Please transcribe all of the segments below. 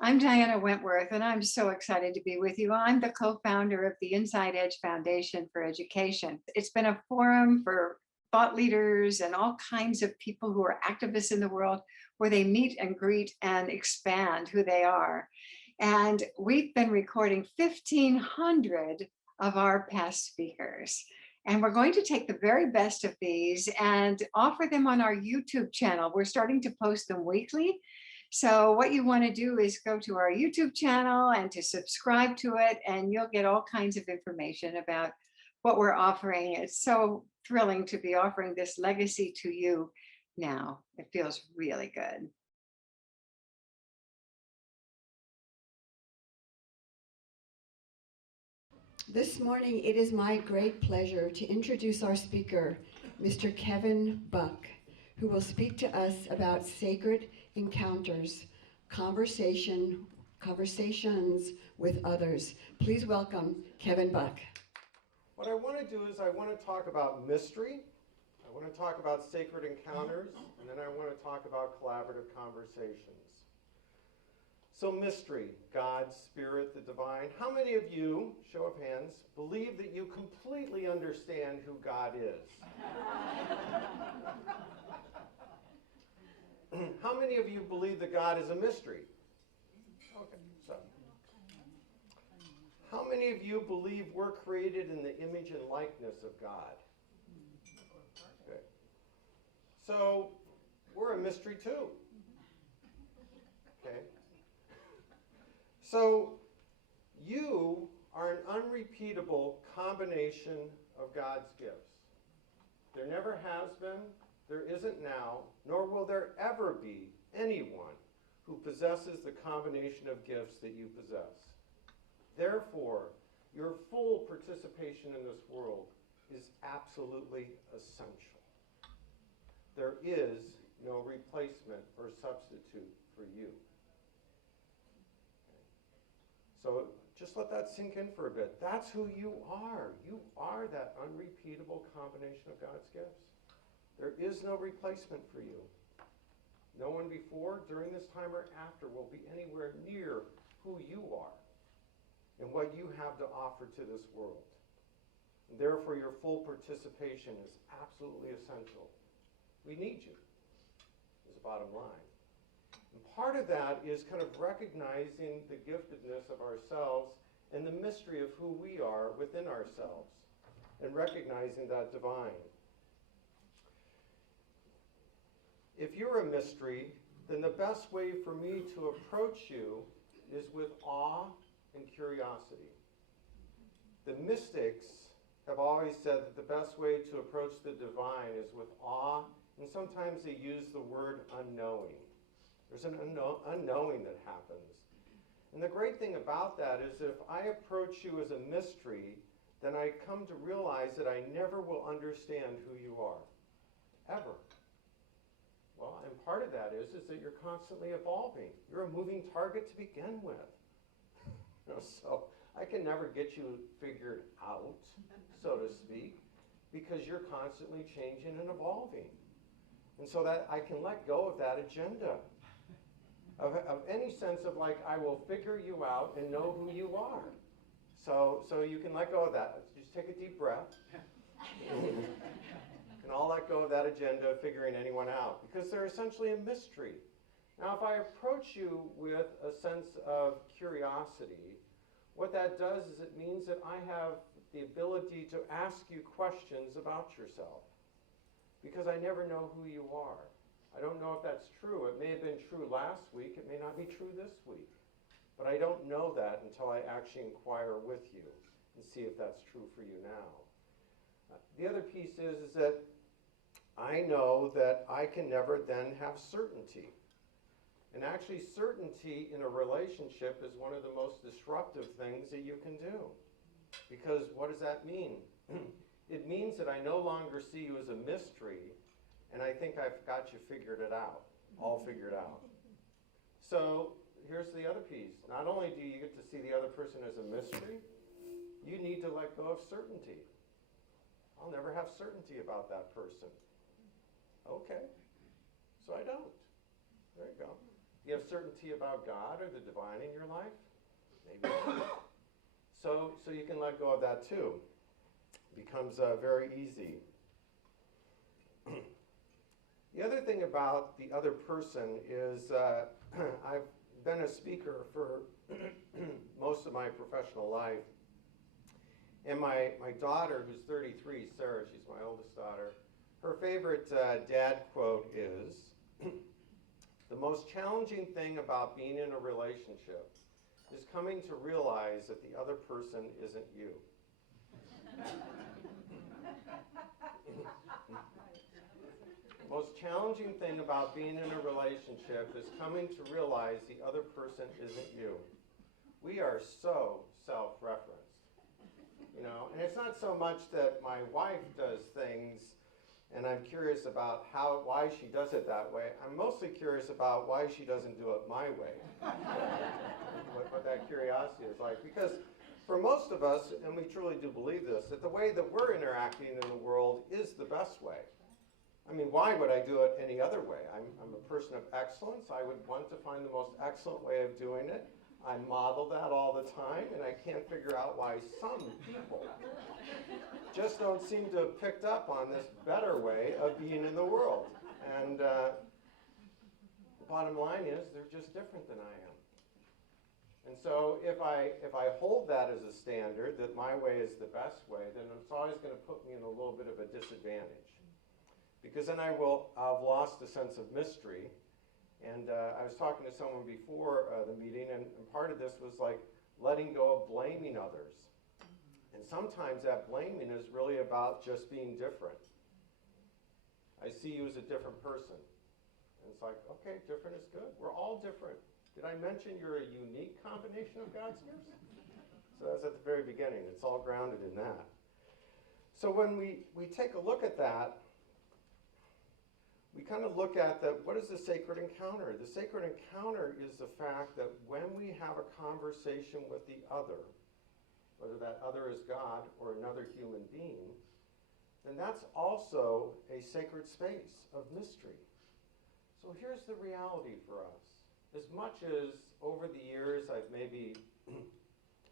I'm Diana Wentworth, and I'm so excited to be with you. I'm the co founder of the Inside Edge Foundation for Education. It's been a forum for thought leaders and all kinds of people who are activists in the world where they meet and greet and expand who they are. And we've been recording 1,500 of our past speakers. And we're going to take the very best of these and offer them on our YouTube channel. We're starting to post them weekly. So what you want to do is go to our YouTube channel and to subscribe to it, and you'll get all kinds of information about what we're offering. It's so thrilling to be offering this legacy to you now. It feels really good. This morning, it is my great pleasure to introduce our speaker, Mr. Kevin Buck, who will speak to us about sacred encounters, conversations with others. Please welcome Kevin Buck. What I want to do is I want to talk about mystery, I want to talk about sacred encounters, and then I want to talk about collaborative conversations. So mystery, God, Spirit, the divine. How many of you, show of hands, believe that you completely understand who God is? How many of you believe that God is a mystery? Okay, so. How many of you believe we're created in the image and likeness of God? Okay. So, we're a mystery too. Okay. So, you are an unrepeatable combination of God's gifts. There never has been, there isn't now, nor will there ever be anyone who possesses the combination of gifts that you possess. Therefore, your full participation in this world is absolutely essential. There is no replacement or substitute for you. So just let that sink in for a bit. That's who you are. You are that unrepeatable combination of God's gifts. There is no replacement for you. No one before, during this time, or after will be anywhere near who you are and what you have to offer to this world. And therefore, your full participation is absolutely essential. We need you, is the bottom line. And part of that is kind of recognizing the giftedness of ourselves and the mystery of who we are within ourselves and recognizing that divine. If you're a mystery, then the best way for me to approach you is with awe and curiosity. The mystics have always said that the best way to approach the divine is with awe, and sometimes they use the word unknowing. There's an unknowing that happens. And the great thing about that is if I approach you as a mystery, then I come to realize that I never will understand who you are, ever. Well, and part of that is that you're constantly evolving. You're a moving target to begin with. So I can never get you figured out, so to speak, because you're constantly changing and evolving. And so that I can let go of that agenda, of any sense of like, I will figure you out and know who you are. So you can let go of that. Just take a deep breath. And all let go of that agenda of figuring anyone out, because they're essentially a mystery. Now, if I approach you with a sense of curiosity, what that does is it means that I have the ability to ask you questions about yourself, because I never know who you are. I don't know if that's true. It may have been true last week. It may not be true this week. But I don't know that until I actually inquire with you and see if that's true for you now. The other piece is that I know that I can never then have certainty. And actually, certainty in a relationship is one of the most disruptive things that you can do. Because what does that mean? It means that I no longer see you as a mystery, and I think I've got you figured it out, all figured out. So here's the other piece. Not only do you get to see the other person as a mystery, you need to let go of certainty. I'll never have certainty about that person. Okay, so I don't. There you go. Do you have certainty about God or the divine in your life? Maybe not. So you can let go of that too. It becomes very easy. The other thing about the other person is I've been a speaker for most of my professional life. And my daughter, who's 33, Sarah, she's my oldest daughter, her favorite dad quote is, "The most challenging thing about being in a relationship is coming to realize that the other person isn't you." The most challenging thing about being in a relationship is coming to realize the other person isn't you. We are so self-referenced. And it's not so much that my wife does things and I'm curious about why she does it that way. I'm mostly curious about why she doesn't do it my way. what that curiosity is like. Because for most of us, and we truly do believe this, that the way that we're interacting in the world is the best way. I mean, why would I do it any other way? I'm a person of excellence. I would want to find the most excellent way of doing it. I model that all the time, and I can't figure out why some people just don't seem to have picked up on this better way of being in the world. And the bottom line is they're just different than I am. And so if I hold that as a standard, that my way is the best way, then it's always going to put me in a little bit of a disadvantage. Because then I've lost a sense of mystery. And I was talking to someone before the meeting, and part of this was like letting go of blaming others. And sometimes that blaming is really about just being different. I see you as a different person. And it's like, okay, different is good. We're all different. Did I mention you're a unique combination of God's gifts? So that's at the very beginning. It's all grounded in that. So when we take a look at that, we kind of look at what is the sacred encounter? The sacred encounter is the fact that when we have a conversation with the other, whether that other is God or another human being, then that's also a sacred space of mystery. So here's the reality for us. As much as over the years I've maybe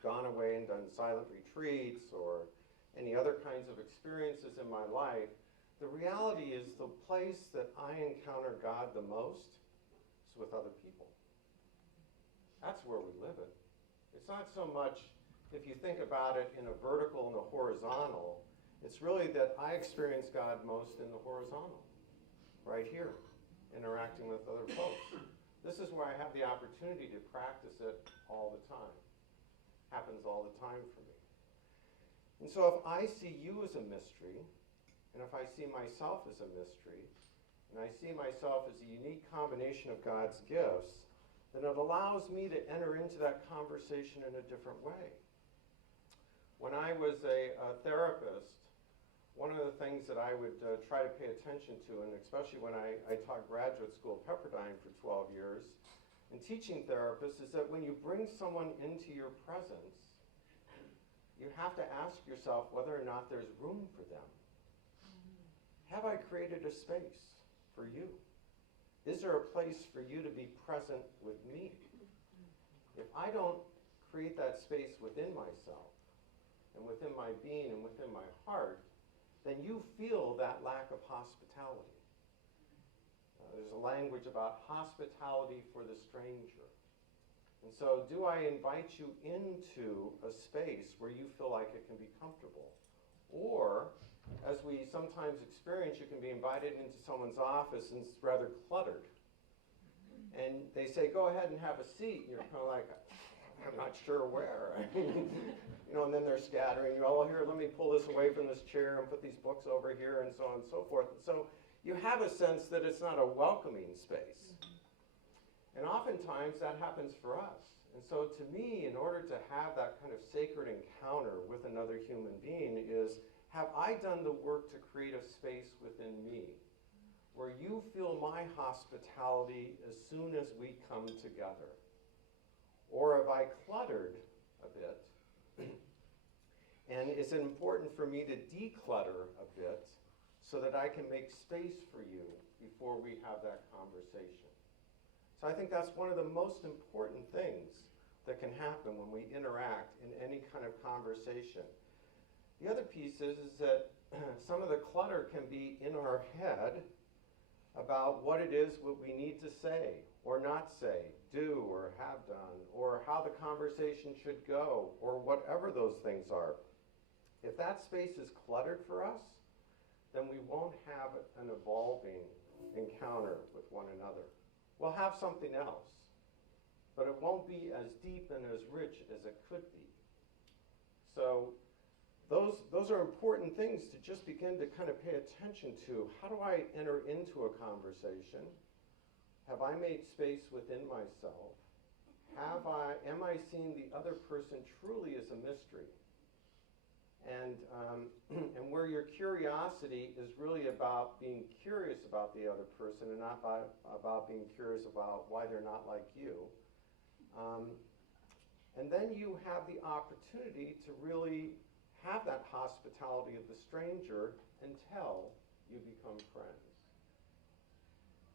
gone away and done silent retreats or any other kinds of experiences in my life, the reality is the place that I encounter God the most is with other people. That's where we live it. It's not so much, if you think about it in a vertical and a horizontal, it's really that I experience God most in the horizontal, right here, interacting with other folks. This is where I have the opportunity to practice it all the time. Happens all the time for me. And so if I see you as a mystery, and if I see myself as a mystery, and I see myself as a unique combination of God's gifts, then it allows me to enter into that conversation in a different way. When I was a therapist, one of the things that I would try to pay attention to, and especially when I taught graduate school at Pepperdine for 12 years, and teaching therapists, is that when you bring someone into your presence, you have to ask yourself whether or not there's room for them. Have I created a space for you? Is there a place for you to be present with me? If I don't create that space within myself, and within my being, and within my heart, then you feel that lack of hospitality. There's a language about hospitality for the stranger. And so do I invite you into a space where you feel like it can be comfortable? Or, as we sometimes experience, you can be invited into someone's office and it's rather cluttered. And they say, go ahead and have a seat. And you're kind of like, I'm not sure where. And then they're scattering you. Oh, here, let me pull this away from this chair and put these books over here and so on and so forth. And so you have a sense that it's not a welcoming space. And oftentimes that happens for us. And so to me, in order to have that kind of sacred encounter with another human being is, have I done the work to create a space within me where you feel my hospitality as soon as we come together? Or have I cluttered a bit? And is it important for me to declutter a bit so that I can make space for you before we have that conversation? It's So I think that's one of the most important things that can happen when we interact in any kind of conversation. The other piece is that some of the clutter can be in our head about what it is what we need to say or not say, do or have done, or how the conversation should go, or whatever those things are. If that space is cluttered for us, then we won't have an evolving encounter with one another. We'll have something else, but it won't be as deep and as rich as it could be. So those are important things to just begin to kind of pay attention to. How do I enter into a conversation? Have I made space within myself? Am I seeing the other person truly as a mystery? And where your curiosity is really about being curious about the other person and not about being curious about why they're not like you. And then you have the opportunity to really have that hospitality of the stranger until you become friends.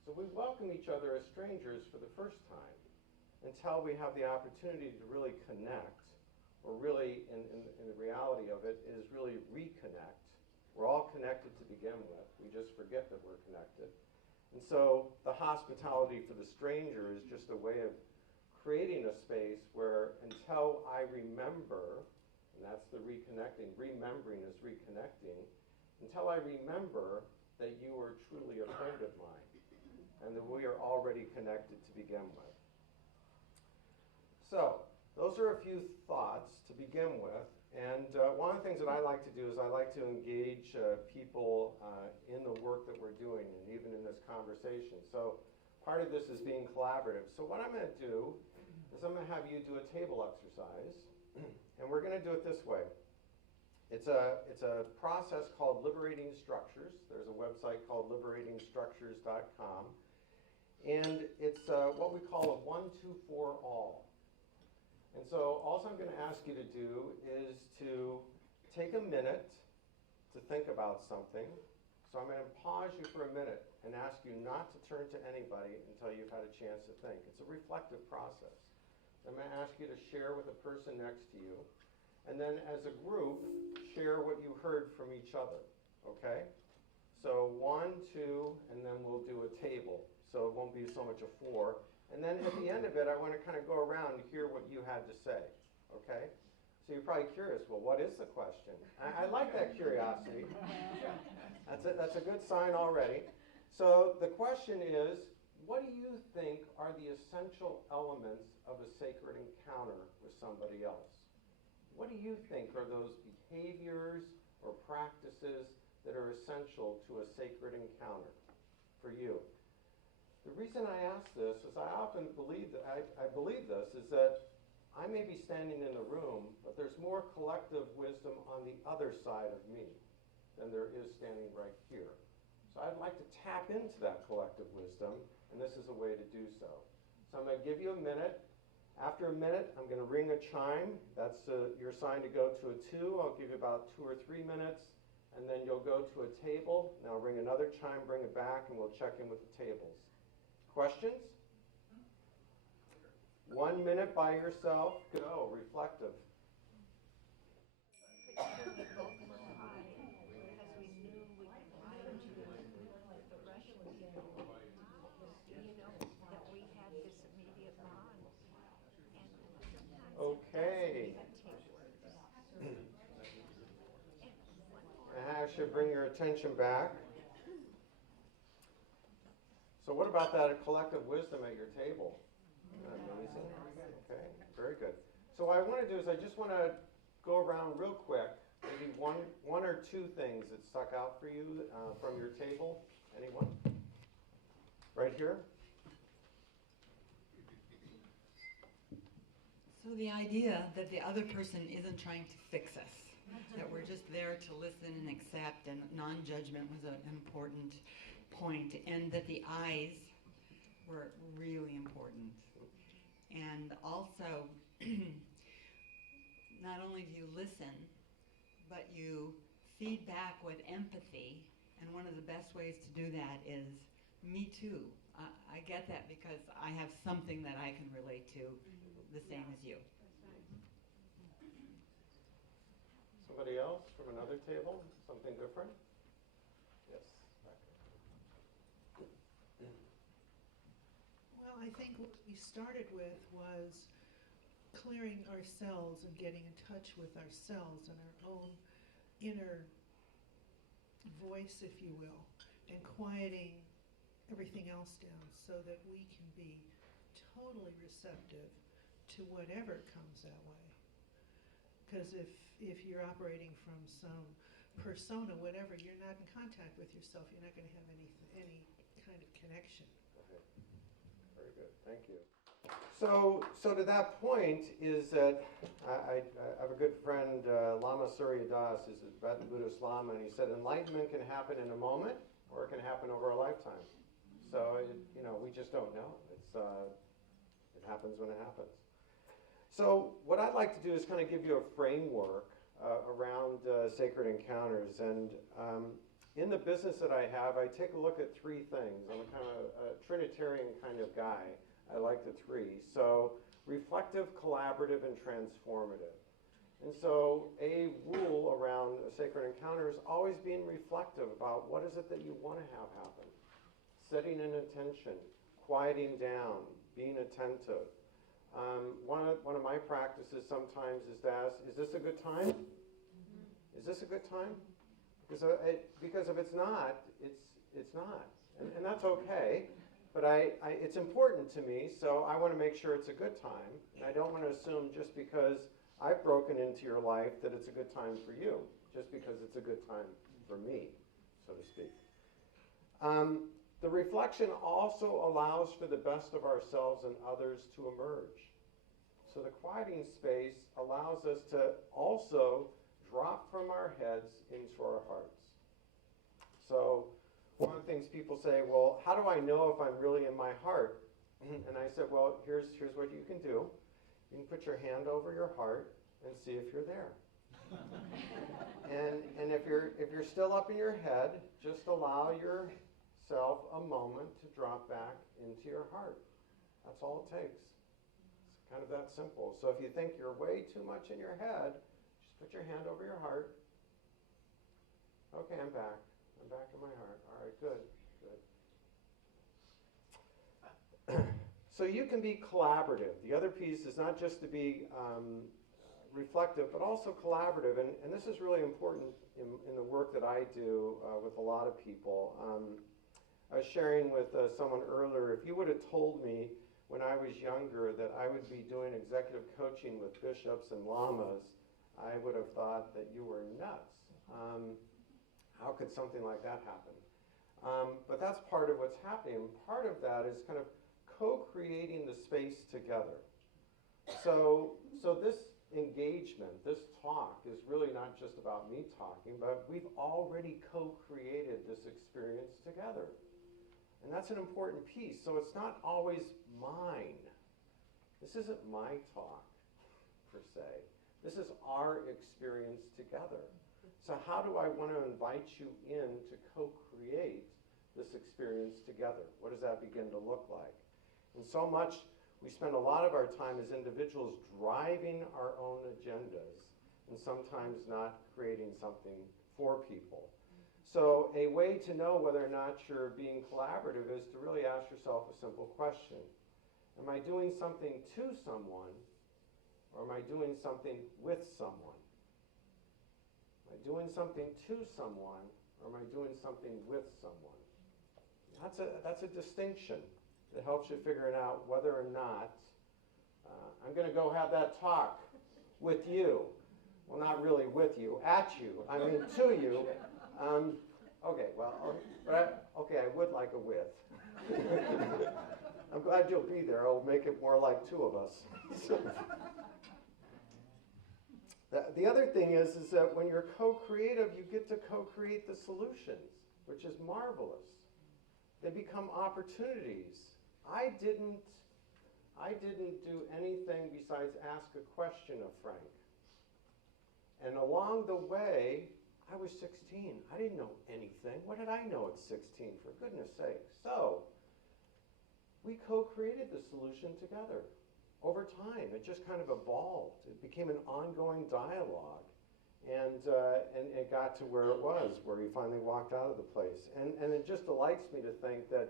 So we welcome each other as strangers for the first time until we have the opportunity to really connect, or really, in the reality of it, is really reconnect. We're all connected to begin with. We just forget that we're connected. And so the hospitality for the stranger is just a way of creating a space where until I remember, and that's the reconnecting, remembering is reconnecting, until I remember that you are truly a friend of mine and that we are already connected to begin with. So, those are a few thoughts to begin with, and one of the things that I like to do is I like to engage people in the work that we're doing, and even in this conversation. So part of this is being collaborative. So what I'm going to do is I'm going to have you do a table exercise, and we're going to do it this way. It's a process called Liberating Structures. There's a website called liberatingstructures.com, and it's what we call a 1, 2, 4 all. And so all I'm going to ask you to do is to take a minute to think about something. So I'm going to pause you for a minute and ask you not to turn to anybody until you've had a chance to think. It's a reflective process. I'm going to ask you to share with the person next to you. And then as a group, share what you heard from each other, okay? So 1, 2, and then we'll do a table. So it won't be so much a 4. And then at the end of it, I want to kind of go around and hear what you had to say, okay? So you're probably curious, well, what is the question? I like that curiosity. That's a good sign already. So the question is, what do you think are the essential elements of a sacred encounter with somebody else? What do you think are those behaviors or practices that are essential to a sacred encounter for you? The reason I ask this is I often believe that I believe this is that I may be standing in the room, but there's more collective wisdom on the other side of me than there is standing right here. So I'd like to tap into that collective wisdom, and this is a way to do so. So I'm going to give you a minute. After a minute, I'm going to ring a chime. That's your sign to go to a 2. I'll give you about 2 or 3 minutes, and then you'll go to a table. Now ring another chime, bring it back, and we'll check in with the tables. Questions? 1 minute by yourself. Go. Reflective. Okay. I should bring your attention back. So what about that collective wisdom at your table? Amazing. Okay, very good. So what I want to do is I just want to go around real quick, maybe one or 2 things that stuck out for you from your table. Anyone? Right here? So the idea that the other person isn't trying to fix us, that we're just there to listen and accept, and non-judgment was an important point, and that the eyes were really important. And also, not only do you listen, but you feed back with empathy, and one of the best ways to do that is me too. I get that because I have something that I can relate to the same as you. Somebody else from another table? Something different? Yes. Well, I think what we started with was clearing ourselves and getting in touch with ourselves and our own inner voice, if you will, and quieting everything else down so that we can be totally receptive to whatever comes that way. Because if you're operating from some persona, whatever, you're not in contact with yourself, you're not going to have any kind of connection. Okay. Very good. Thank you. So to that point is that I have a good friend, Lama Surya Das, is a Tibetan Buddhist Lama, and he said enlightenment can happen in a moment or it can happen over a lifetime. So we just don't know. It happens when it happens. So what I'd like to do is kind of give you a framework around sacred encounters. And in the business that I have, I take a look at three things. I'm a kind of a Trinitarian kind of guy. I like the three. So reflective, collaborative, and transformative. And so a rule around a sacred encounter is always being reflective about what is it that you want to have happen. Setting an intention, quieting down, being attentive. One of my practices sometimes is to ask, is this a good time? Is this a good time? Because if it's not, it's not. And that's okay. But it's important to me, so I want to make sure it's a good time. And I don't want to assume just because I've broken into your life that it's a good time for you, just because it's a good time for me, so to speak. The reflection also allows for the best of ourselves and others to emerge. So the quieting space allows us to also drop from our heads into our hearts. So one of the things people say, well, how do I know if I'm really in my heart? And I said, well, here's what you can do. You can put your hand over your heart and see if you're there. and if you're still up in your head, just allow yourself a moment to drop back into your heart. That's all it takes. It's kind of that simple. So if you think you're way too much in your head, just put your hand over your heart. Okay, I'm back. I'm back in my heart. All right, good. So you can be collaborative. The other piece is not just to be reflective, but also collaborative. And this is really important in the work that I do with a lot of people. I was sharing with someone earlier, if you would have told me when I was younger that I would be doing executive coaching with bishops and lamas, I would have thought that you were nuts. How could something like that happen? But that's part of what's happening. Part of that is kind of co-creating the space together. So this engagement, this talk is really not just about me talking, but we've already co-created this experience together. And that's an important piece. So it's not always mine. This isn't my talk, per se. This is our experience together. So how do I want to invite you in to co-create this experience together? What does that begin to look like? And so much, we spend a lot of our time as individuals driving our own agendas and sometimes not creating something for people. So a way to know whether or not you're being collaborative is to really ask yourself a simple question. Am I doing something to someone, or am I doing something with someone? Am I doing something to someone, or am I doing something with someone? That's a distinction that helps you figure out whether or not I'm going to go have that talk with you. Well, not really with you, at you. I mean, to you. Okay, well, I would like a with. I'm glad you'll be there. I'll make it more like two of us. The other thing is that when you're co-creative, you get to co-create the solutions, which is marvelous. They become opportunities. I didn't do anything besides ask a question of Frank. And along the way, I was 16. I didn't know anything. What did I know at 16, for goodness sake? So we co-created the solution together. Over time, it just kind of evolved. It became an ongoing dialogue. And it got to where it was, where he finally walked out of the place. And it just delights me to think that,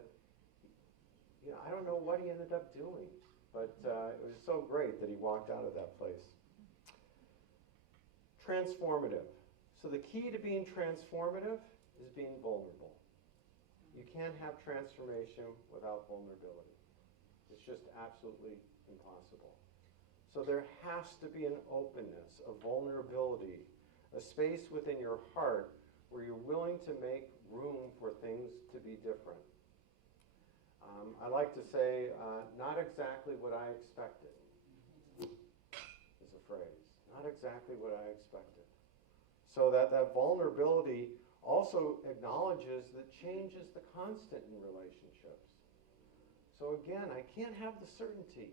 you know, I don't know what he ended up doing, but it was so great that he walked out of that place. Transformative. So the key to being transformative is being vulnerable. You can't have transformation without vulnerability. It's just absolutely impossible. So there has to be an openness, a vulnerability, a space within your heart where you're willing to make room for things to be different. I like to say, not exactly what I expected is a phrase. Not exactly what I expected. So that vulnerability also acknowledges that change is the constant in relationships. So again, I can't have the certainty.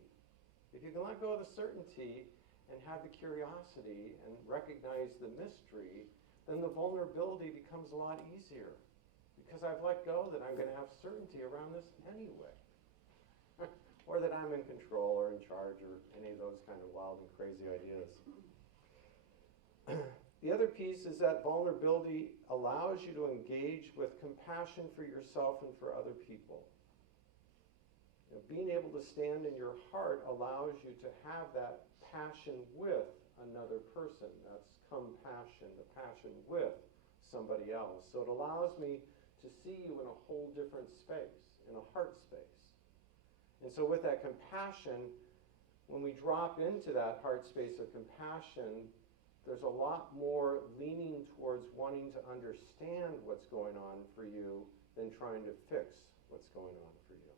If you can let go of the certainty and have the curiosity and recognize the mystery, then the vulnerability becomes a lot easier. Because I've let go that I'm going to have certainty around this anyway. Or that I'm in control or in charge or any of those kind of wild and crazy ideas. The other piece is that vulnerability allows you to engage with compassion for yourself and for other people. You know, being able to stand in your heart allows you to have that passion with another person. That's compassion, the passion with somebody else. So it allows me to see you in a whole different space, in a heart space. And so with that compassion, when we drop into that heart space of compassion, there's a lot more leaning towards wanting to understand what's going on for you than trying to fix what's going on for you.